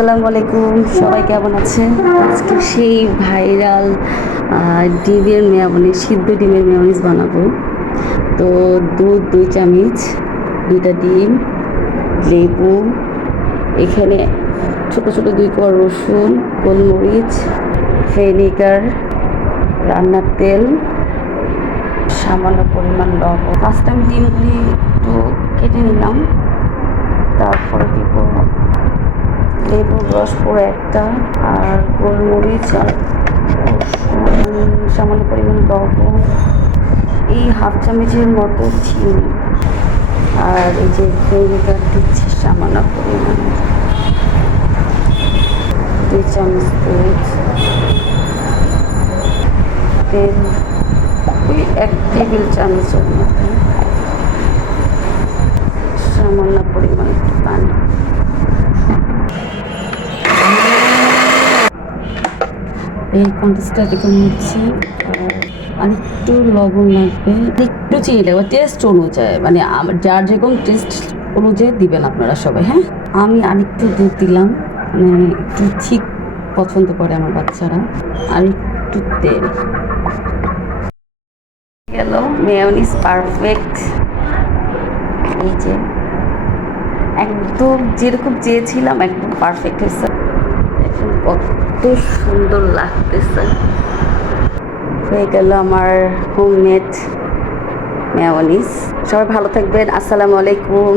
আসসালামু আলাইকুম। সবাই কেমন আছেন? আজকে সেই ভাইরাল ডিমের মেয়াবনিস, সিদ্ধ ডিমের মেয়নিস বানাবো। তো দুধ, দুই চামচ, দুইটা ডিম, লেবু, এখানে ছোট ছোট দুই কোয়া রসুন, গোলমরিচ, ভিনেগার, রান্নার তেল, সামান্য পরিমাণ লবণ। ফার্স্ট আমি ডিমগুলি একটু কেটে নিলাম। লেবুর রস পুরো একটা আর গোলমরিচ আর সামান্য পরিমাণ লবণ, এই হাফ চামচের মতো চিনি আর এই যে ভিনেগার দিচ্ছে সামান্য পরিমাণে। দুই চামচ দুধ তেল, ওই এক টেবিল চামচের মতো সামান্য পরিমাণ একটু পানি এই কন্টেস্টটা দেখে নিচ্ছি আর একটু লবণ লাগবে। একটু চিনি লাগবে টেস্ট অনুযায়ী মানে যার যেরকম টেস্ট অনুযায়ী দিবেন আপনারা সবাই হ্যাঁ? আমি আরেকটু দুধ দিলাম মানে একটু ঠিক পছন্দ করে আমার বাচ্চারা। আর একটু তেল। গেল মেয়নিস পারফেক্ট এই যে, একদম যেরকম চেয়েছিলাম, একদম পারফেক্ট হয়েছে। দেখুন কত সুন্দর লাগতেছে। হয়ে গেল আমার হোমমেড মেয়নিস সবাই ভালো থাকবেন। আসসালামু আলাইকুম।